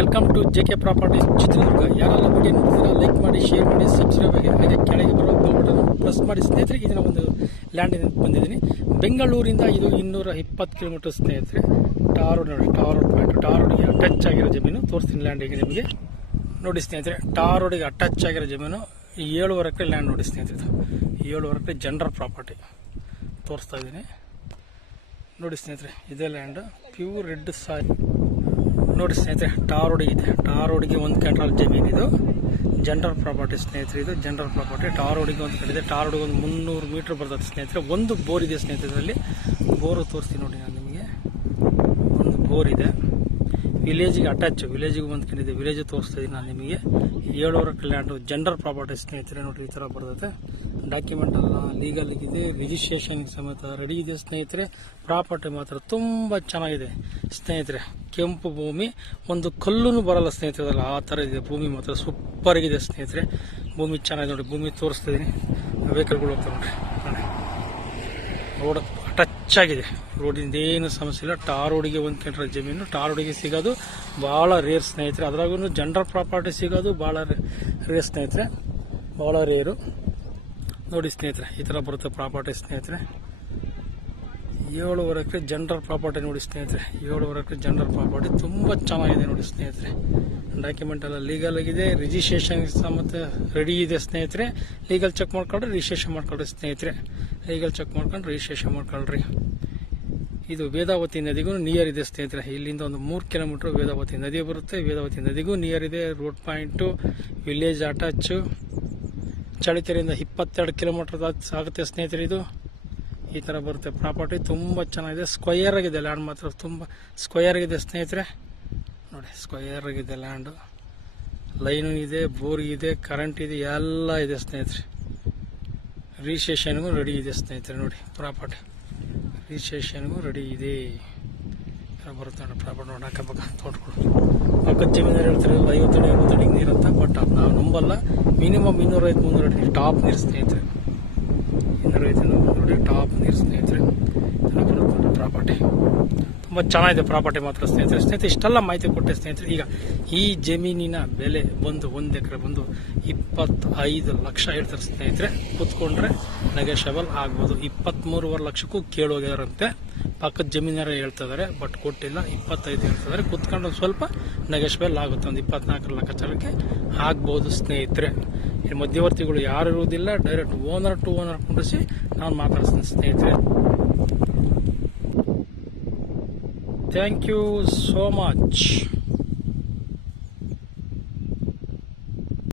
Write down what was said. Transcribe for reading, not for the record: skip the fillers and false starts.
Welcome to JK properties Chitradurga. ಯಾರೆಲ್ಲ video ನೋಡ್ತೀರಾ like ಮಾಡಿ, ಶೇರ್ ಮಾಡಿ, ಸಬ್ಸ್ಕ್ರೈಬ್ ಆಗಿ, ಹಾಗೆ ಕೆಳಗೆ ಬರೋ ಬೆಲ್ ಬಟನ್ ಪ್ರೆಸ್ ಮಾಡಿ. ಸ್ನೇಹಿತರೆ, ಇದನ್ನ ಒಂದು ಲ್ಯಾಂಡ್ ಬಂದಿದ್ದೀನಿ. ಬೆಂಗಳೂರಿಂದ ಇದು 220 ಕಿಲೋಮೀಟರ್ ಸ್ನೇಹಿತರೆ. ಟಾರ್ ರೋಡಿಗೆ ಟಚ್ ಆಗಿರೋ ಜಮೀನು ತೋರಿಸ್ತೀನಿ. ಲ್ಯಾಂಡ್ ಈಗ ನಿಮಗೆ ನೋಡಿ ಸ್ನೇಹಿತರೆ, ಟಾರ್ ರೋಡಿಗೆ ಅಟ್ಯಾಚ್ ಆಗಿರೋ ಜಮೀನು 7.5 ಎಕರೆ ಲ್ಯಾಂಡ್ ನೋಡಿ ಸ್ನೇಹಿತರೆ. 7.5 ಎಕರೆ ಜನರಲ್ ಪ್ರಾಪರ್ಟಿ ತೋರಿಸ್ತಾ ಇದ್ದೀನಿ ನೋಡಿ ಸ್ನೇಹಿತರೆ. ಇದೇ ಲ್ಯಾಂಡ್ ಪ್ಯೂರ್ ರೆಡ್ ಸಾಯಿಲ್ ನೋಡಿ ಸ್ನೇಹಿತರೆ. ಟಾರ್ ರೋಡಿಗೆ ಇದೆ. ಟಾರ್ ರೋಡಿಗೆ 1 ಕ್ವಿಂಟಲ್ ಜಮೀನು. ಇದು ಜನರಲ್ ಪ್ರಾಪರ್ಟಿ ಸ್ನೇಹಿತರೆ. ಇದು ಜನರಲ್ ಪ್ರಾಪರ್ಟಿ. ಟಾರ್ ರೋಡಿಗೆ 1 ಕಡೆ ಇದೆ. ಟಾರ್ ರೋಡಿಗೆ ಒಂದು 300 ಮೀಟರ್ ಬರ್ತದೆ ಸ್ನೇಹಿತರೆ. ಒಂದು ಬೋರ್ ಇದೆ ಸ್ನೇಹಿತರೆ. ಇದರಲ್ಲಿ ಬೋರು ತೋರಿಸ್ತೀನಿ ನೋಡಿ ನಾನು ನಿಮಗೆ. ಒಂದು ಬೋರ್ ಇದೆ. ವಿಲೇಜಿಗೆ ಅಟ್ಯಾಚ್, ವಿಲೇಜಿಗೆ 1 ಕಡೆ ಇದೆ. ವಿಲೇಜ್ ತೋರಿಸ್ತಾ ಇದ್ದೀನಿ ನಾನು ನಿಮಗೆ. 7.5 ಎಕರೆ ಲ್ಯಾಂಡ್ ಜನರಲ್ ಪ್ರಾಪರ್ಟಿ ಸ್ನೇಹಿತರೆ. ನೋಡಿ ಈ ಥರ ಬರ್ತದೆ. ಡಾಕ್ಯುಮೆಂಟ್ ಎಲ್ಲ ಲೀಗಲ್ ಇದೆ, ರಿಜಿಸ್ಟ್ರೇಷನ್ ಸಮೇತ ರೆಡಿ ಇದೆ ಸ್ನೇಹಿತರೆ. ಪ್ರಾಪರ್ಟಿ ಮಾತ್ರ ತುಂಬ ಚೆನ್ನಾಗಿದೆ ಸ್ನೇಹಿತರೆ. ಕೆಂಪು ಭೂಮಿ, ಒಂದು ಕಲ್ಲೂ ಬರಲ್ಲ ಸ್ನೇಹಿತರೆ. ಆ ಥರ ಇದೆ ಭೂಮಿ. ಮಾತ್ರ ಸೂಪರ್ ಆಗಿದೆ ಸ್ನೇಹಿತರೆ. ಭೂಮಿ ಚೆನ್ನಾಗಿದೆ ನೋಡಿ. ಭೂಮಿ ತೋರಿಸ್ತಾ ಇದ್ದೀನಿ. ವೆಹಿಕಲ್ಗಳು ಹೋಗ್ತಾ ನೋಡ್ರಿ. ರೋಡ್ ಟಚ್ ಆಗಿದೆ. ರೋಡಿಂದ ಏನು ಸಮಸ್ಯೆ ಇಲ್ಲ. ಟಾರ್ ರೋಡಿಗೆ 1 ಕ್ವಿಂಟಲ್ ಜಮೀನು. ಟಾರ್ ರೋಡಿಗೆ ಸಿಗೋದು ಭಾಳ ರೇರ್ ಸ್ನೇಹಿತರೆ. ಅದ್ರಾಗೂ ಜನರಲ್ ಪ್ರಾಪರ್ಟಿ ಸಿಗೋದು ಭಾಳ ರೇರ್ ಸ್ನೇಹಿತರೆ. ಭಾಳ ರೇರು ನೋಡಿ ಸ್ನೇಹಿತರೆ. ಈ ಥರ ಬರುತ್ತೆ ಪ್ರಾಪರ್ಟಿ ಸ್ನೇಹಿತರೆ. 7.5 ಎಕರೆ ಜನರಲ್ ಪ್ರಾಪರ್ಟಿ ನೋಡಿ ಸ್ನೇಹಿತರೆ. 7.5 ಎಕರೆ ಜನರಲ್ ಪ್ರಾಪರ್ಟಿ ತುಂಬ ಚೆನ್ನಾಗಿದೆ ನೋಡಿ ಸ್ನೇಹಿತರೆ. ಡಾಕ್ಯುಮೆಂಟ್ ಎಲ್ಲ ಲೀಗಲ್ ಆಗಿದೆ, ರಿಜಿಸ್ಟ್ರೇಷನ್ ಸಮೇತ ರೆಡಿ ಇದೆ ಸ್ನೇಹಿತರೆ. ಲೀಗಲ್ ಚೆಕ್ ಮಾಡ್ಕೊಂಡ್ರೆ ರಿಜಿಸ್ಟ್ರೇಷನ್ ಮಾಡ್ಕೊಳ್ರಿ ಸ್ನೇಹಿತರೆ. ಲೀಗಲ್ ಚೆಕ್ ಮಾಡ್ಕೊಂಡು ರಿಜಿಸ್ಟ್ರೇಷನ್ ಮಾಡ್ಕೊಳ್ರಿ. ಇದು ವೇದಾವತಿ ನದಿಗೂ ನಿಯರ್ ಇದೆ ಸ್ನೇಹಿತರೆ. ಇಲ್ಲಿಂದ ಒಂದು 3 ಕಿಲೋಮೀಟರ್ ವೇದಾವತಿ ನದಿ ಬರುತ್ತೆ. ವೇದಾವತಿ ನದಿಗೂ ನಿಯರ್ ಇದೆ. Road point, village attach. ಚಳ್ಳಕೆರೆಯಿಂದ 22 ಕಿಲೋಮೀಟರ್ ಆಗುತ್ತೆ ಸ್ನೇಹಿತರೆ. ಇದು ಈ ಥರ ಬರುತ್ತೆ ಪ್ರಾಪರ್ಟಿ. ತುಂಬ ಚೆನ್ನಾಗಿದೆ. ಸ್ಕ್ವಯರ್ ಆಗಿದೆ ಲ್ಯಾಂಡ್. ಮಾತ್ರ ತುಂಬ ಸ್ಕ್ವಯರ್ ಆಗಿದೆ ಸ್ನೇಹಿತರೆ. ನೋಡಿ, ಸ್ಕ್ವಯರ್ ಆಗಿದೆ ಲ್ಯಾಂಡು. ಲೈನು ಇದೆ, ಬೋರ್ ಇದೆ, ಕರೆಂಟ್ ಇದೆ, ಎಲ್ಲ ಇದೆ ಸ್ನೇಹಿತರೆ. ರಿಜಿಸ್ಟ್ರೇಷನ್ಗೂ ರೆಡಿ ಇದೆ ಸ್ನೇಹಿತರೆ. ನೋಡಿ ಪ್ರಾಪರ್ಟಿ ರಿಜಿಸ್ಟ್ರೇಷನ್ಗೂ ರೆಡಿ ಇದೆ. ಬರುತ್ತೆ ನೋಡಿ ಪ್ರಾಪರ್ಟಿ. ನೋಡಿ ಅಕ್ಕಪಕ್ಕ ತೋಟಗಳು. ಪಕ್ಕದ ಜಮೀನಲ್ಲಿ ಹೇಳ್ತಾರೆ 50 ಅಡಿ 60 ಅಡಿಗೆ ನೀರು ಅಂತ. ಬಟ್ ಅದು ನಾವು ನಂಬಲ್ಲ. ಮಿನಿಮಮ್ 250-300 ಅಡಿ ಟಾಪ್ ನೀರು ಸ್ನೇಹಿತರೆ. 250-300 ಅಡಿ ಟಾಪ್ ನೀರು ಸ್ನೇಹಿತರೆ. ಬರುತ್ತೆ ಪ್ರಾಪರ್ಟಿ. ತುಂಬ ಚೆನ್ನಾಗಿದೆ ಪ್ರಾಪರ್ಟಿ ಮಾತ್ರ ಸ್ನೇಹಿತರೆ. ಇಷ್ಟೆಲ್ಲ ಮಾಹಿತಿ ಕೊಟ್ಟೆ ಸ್ನೇಹಿತರೆ. ಈಗ ಈ ಜಮೀನಿನ ಬೆಲೆ ಬಂದು 1 ಎಕರೆ ಬಂದು 25 ಲಕ್ಷ ಹೇಳ್ತಾರೆ ಸ್ನೇಹಿತರೆ. ಕೂತ್ಕೊಂಡ್ರೆ ನೆಗೋಷಿಯಬಲ್ ಆಗ್ಬೋದು. 23.5 ಲಕ್ಷಕ್ಕೂ ಕೇಳೋಗ್ಯಾರಂತೆ. ಪಕ್ಕದ ಜಮೀನಾರ ಹೇಳ್ತಿದ್ದಾರೆ, ಬಟ್ ಕೊಟ್ಟಿಲ್ಲ. 25 ಹೇಳ್ತಿದ್ದಾರೆ. ಕೂತ್ಕೊಂಡು ಸ್ವಲ್ಪ ನೆಗೋಷಿಯಬಲ್ ಆಗುತ್ತೆ. ಒಂದು 24 ಲಕ್ಷಕ್ಕೆ ಆಗ್ಬೋದು ಸ್ನೇಹಿತರೆ. ಈ ಮಧ್ಯವರ್ತಿಗಳು ಯಾರು ಇರುವುದಿಲ್ಲ. ಡೈರೆಕ್ಟ್ ಓನರ್ ಟು ಓನರ್ ಕುಂಡಿಸಿ ನಾನು ಮಾತಾಡ್ತೀನಿ ಸ್ನೇಹಿತರೆ. Thank you so much.